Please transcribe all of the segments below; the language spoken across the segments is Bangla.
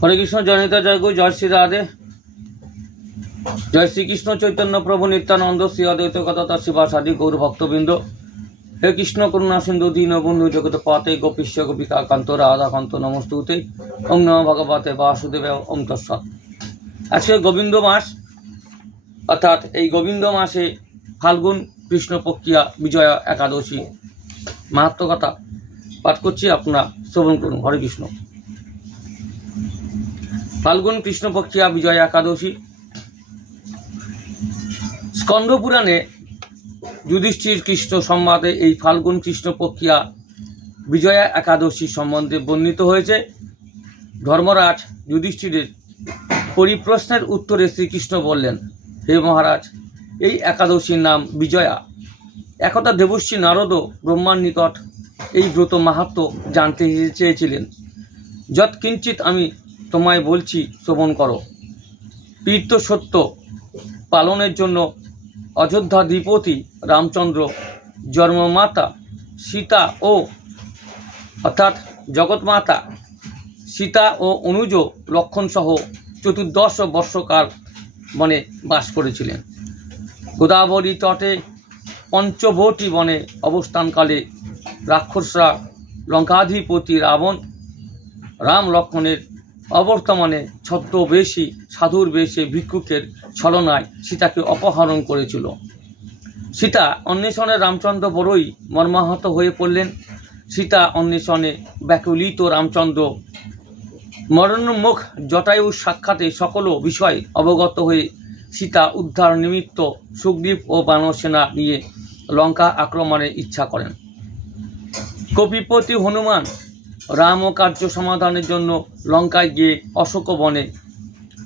হরে কৃষ্ণ জয়নিতা জয় গো জয় শ্রী রাধে। জয় শ্রীকৃষ্ণ, চৈতন্য প্রভু, নিত্যানন্দ, শ্রী অদ্বৈত কথা শিবাসাদি গৌর ভক্তবৃন্দ। হে কৃষ্ণ, করুণা, সিন্ধু, দীন, বন্ধু জগত পাতে গোপীশ্য গোপিকা, কান্ত রাধাকান্ত নমস্তুতে। ওম নম ভগবতে বাসুদেব, ওম তৎসৎ আজকে গোবিন্দ মাস, অর্থাৎ এই গোবিন্দ মাসে ফাল্গুন, কৃষ্ণ প্রক্রিয়া, বিজয়া একাদশী। মাহাত্ম কথা পাঠ করছি আপনারা, শ্রবণ করুন। হরে কৃষ্ণ। ফাল্গুন কৃষ্ণপক্ষিয়া বিজয়া একাদশী। স্কন্দ পুরাণে যুধিষ্ঠির কৃষ্ণ সম্বাদে এই ফাল্গুন কৃষ্ণপক্ষিয়া বিজয়া একাদশী সম্বন্ধে বর্ণিত হয়েছে। ধর্মরাজ যুধিষ্ঠিরের পরিপ্রশ্নের উত্তরে শ্রীকৃষ্ণ বললেন, হে মহারাজ, এই একাদশীর নাম বিজয়া। একদা দেবশ্রী নারদ ব্রহ্মার নিকট এই ব্রত মাহাত্ম জানতে চেয়েছিলেন। যৎকিঞ্চিত আমি তোমায় বলছি, শ্রবণ করো। পীর্ত সত্য। পালনের জন্য অযোধ্যাধিপতি রামচন্দ্র, জন্মমাতা সীতা ও অর্থাৎ জগৎমাতা সীতা ও অনুজ লক্ষণসহ চতুর্দশ বর্ষকাল বনে বাস করেছিলেন। গোদাবরী তটে পঞ্চবটি বনে অবস্থানকালে রাক্ষসরা লঙ্কাধিপতি রাবণ, রাম লক্ষ্মণের অবর্তমানে ছদ্মবেশী সাধুর বেশে ভিক্ষুকের ছলনায় সীতাকে অপহরণ করেছিল। সীতা অন্বেষণে রামচন্দ্র বড়ই মর্মাহত হয়ে পড়লেন। সীতা অন্বেষণে ব্যাকুলিত রামচন্দ্র। মরণমুখ জটায়ু সাক্ষাতে সকল বিষয় অবগত হয়ে সীতা উদ্ধার নিমিত্ত সুগ্রীব ও বানসেনা নিয়ে লঙ্কা আক্রমণের ইচ্ছা করেন। কপিপতি হনুমান রাম ও কার্য সমাধানের জন্য লঙ্কায় গিয়ে অশোক বনে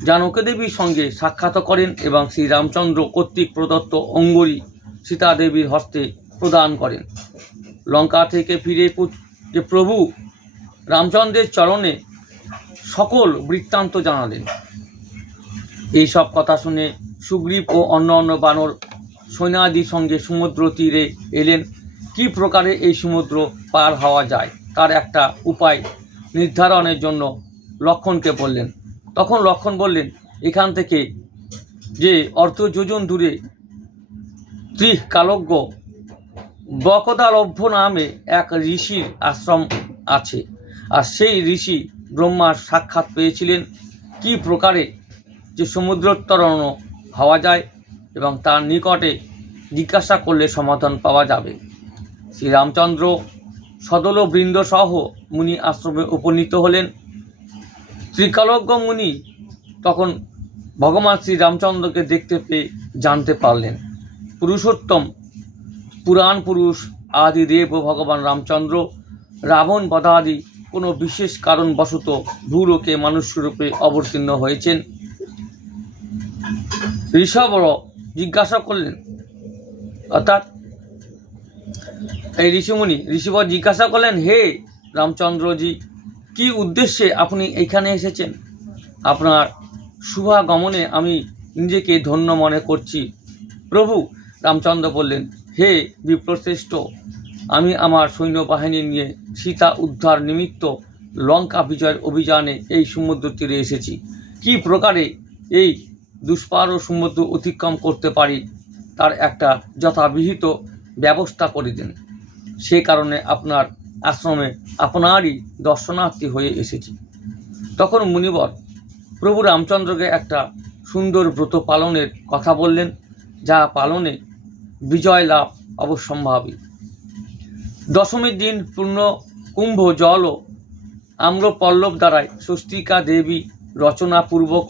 জানকদেবীর সঙ্গে সাক্ষাৎ করেন এবং শ্রী রামচন্দ্র কর্তৃক প্রদত্ত অঙ্গুরি সীতা দেবীর হস্তে প্রদান করেন। লঙ্কা থেকে ফিরে যে প্রভু রামচন্দ্রের চরণে সকল বৃত্তান্ত জানালেন। এই সব কথা শুনে সুগ্রীব ও অন্য অন্য বানর সৈন্যাদির সঙ্গে সমুদ্র তীরে এলেন। কি প্রকারে এই সমুদ্র পার হওয়া যায়? তার একটা উপায় নির্ধারণের জন্য লক্ষণকে বললেন। তখন লক্ষণ বললেন, এখান থেকে যে অর্থ যোজন দূরে ত্রিকালজ্ঞ বকদালভ্য নামে এক ঋষির আশ্রম আছে, আর সেই ঋষি ব্রহ্মার সাক্ষাৎ পেয়েছিলেন কি প্রকারে যে সমুদ্রোত্তরণ হওয়া যায় এবং তার নিকটে জিজ্ঞাসা করলে সমাধান পাওয়া যাবে। শ্রীরামচন্দ্র সদল বৃন্দ সহ মুনি আশ্রমে উপনীত হলেন। ত্রিকালজ্ঞ মুনি তখন ভগবান শ্রীরামচন্দ্রকে দেখতে পেয়ে জানতে পারলেন। পুরুষোত্তম, পুরাণ পুরুষ, আদি দেব ভগবান রামচন্দ্র, রাবণ বধাদি কোনো বিশেষ কারণবশত ভূলোকে মানুষরূপে অবতীর্ণ হয়েছেন। ঋষভর জিজ্ঞাসা করলেন, অর্থাৎ এই ঋষিমুনি, ঋষিবর জিজ্ঞাসা করলেন, হে রামচন্দ্রজি, কি উদ্দেশ্যে আপনি এখানে এসেছেন? আপনার শুভাগমনে আমি নিজেকে ধন্য মনে করছি। প্রভু, রামচন্দ্র বললেন, হে বিপ্রশ্রেষ্ঠ, আমি আমার সৈন্যবাহিনী নিয়ে সীতা উদ্ধার নিমিত্ত লঙ্কা বিজয়ের অভিযানে এই সমুদ্র তীরে এসেছি। কি প্রকারে এই দুষ্পার সমুদ্র অতিক্রম করতে পারি? তার একটা যথাবিহিত ব্যবস্থা করে দিন। সে কারণে আপনার আশ্রমে আপনারই দর্শনার্থী হয়ে এসেছি। তখন মুনিবর, প্রভু রামচন্দ্রকে একটা সুন্দর ব্রত পালনের কথা বললেন, যা পালনে বিজয় লাভ অবশ্যম্ভাবী দশমীর দিন পূর্ণ কুম্ভ জল ও আম্র পল্লব দ্বারায় স্বস্তিকা দেবী রচনাপূর্বক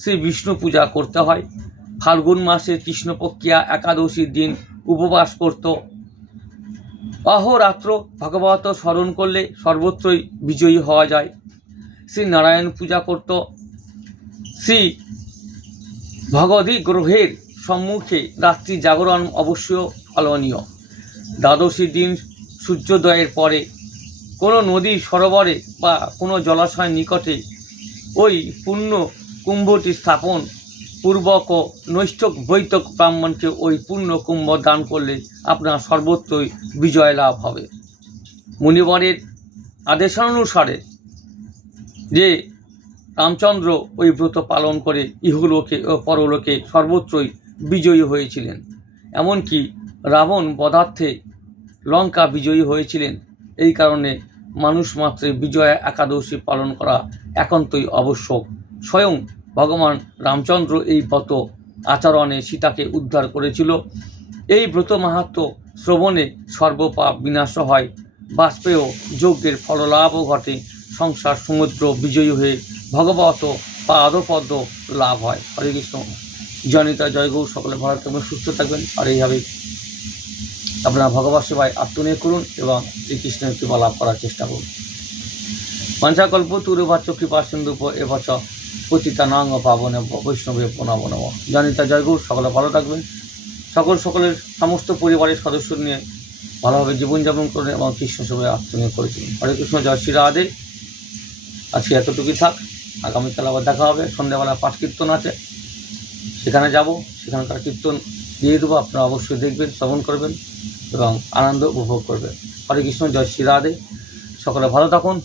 শ্রী বিষ্ণু পূজা করতে হয়। ফাল্গুন মাসে কৃষ্ণপক্ষিয়া একাদশীর দিন উপবাস করত। অহরাত্র ভগবত স্মরণ করলে সর্বত্রই বিজয়ী হওয়া যায়। শ্রী নারায়ণ পূজা করত। শ্রী ভগবতী গ্রহের সম্মুখে রাত্রি জাগরণ অবশ্যই পালনীয়। দ্বাদশী দিন সূর্যোদয়ের পরে কোনো নদী সরোবরে বা কোনো জলাশয়ের নিকটে ওই পূর্ণ কুম্ভটি স্থাপন পূর্বক নৈষ্ঠক বৈতক ব্রাহ্মণকে ওই পূর্ণ কুম্ভ দান করলে আপনার সর্বত্রই বিজয় লাভ হবে। মুনিবরের আদেশানুসারে যে রামচন্দ্র ওই ব্রত পালন করে ইহলোকে ও পরলোকে সর্বত্রই বিজয়ী হয়েছিলেন। এমনকি রাবণ বধার্থে লঙ্কা বিজয়ী হয়েছিলেন। এই কারণে মানুষ মাত্রে বিজয়া একাদশী পালন করা একান্তই আবশ্যক। স্বয়ং ভগবান রামচন্দ্র এই ব্রত আচরণে সীতাকে উদ্ধার করেছিল। এই ব্রত মাহাত্ম শ্রবণে সর্বপাপ বিনাশ হয়। বাষ্পেয় যজ্ঞের ফললাভও ঘটে। সংসার সমুদ্র বিজয়ী হয়ে ভগবত পাদপদ্ম লাভ হয়। হরে কৃষ্ণ। জনিতা জয়গৌ সকলে ভালো থাকবেন, সুস্থ থাকবেন। আর এইভাবে আপনারা ভগবত সেবায় আত্মনিয়োগ করুন এবং শ্রীকৃষ্ণের কৃপা লাভ করার চেষ্টা করুন। পঞ্চাকল্প তুরুবাচ্য কৃপা সিন্ধু এবছ পতিতা নাঙ্গ পাবনে বৈষ্ণবে প্রণব নব জনিতা জয়গৌর সকলে ভালো থাকবেন। সকল সকলের সমস্ত পরিবারের সদস্য নিয়ে ভালোভাবে জীবনযাপন করুন এবং কৃষ্ণ সেবায় আত্মনিয়োগ করেছিলেন হরে কৃষ্ণ, জয় শ্রী রাধে। আজকে এতটুকুই থাক। আগামীকাল আবার দেখা হবে। সন্ধ্যাবেলা পাঠ কীর্তন আছে। সেখানে যাব। সেখানকার কীর্তন দিয়ে দেবো। আপনারা অবশ্যই দেখবেন, শ্রবণ করবেন এবং আনন্দ উপভোগ করবেন। হরে কৃষ্ণ, জয় শ্রী রাধে। সকলে ভালো থাকুন,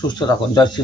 সুস্থ থাকুন। জয় শ্রী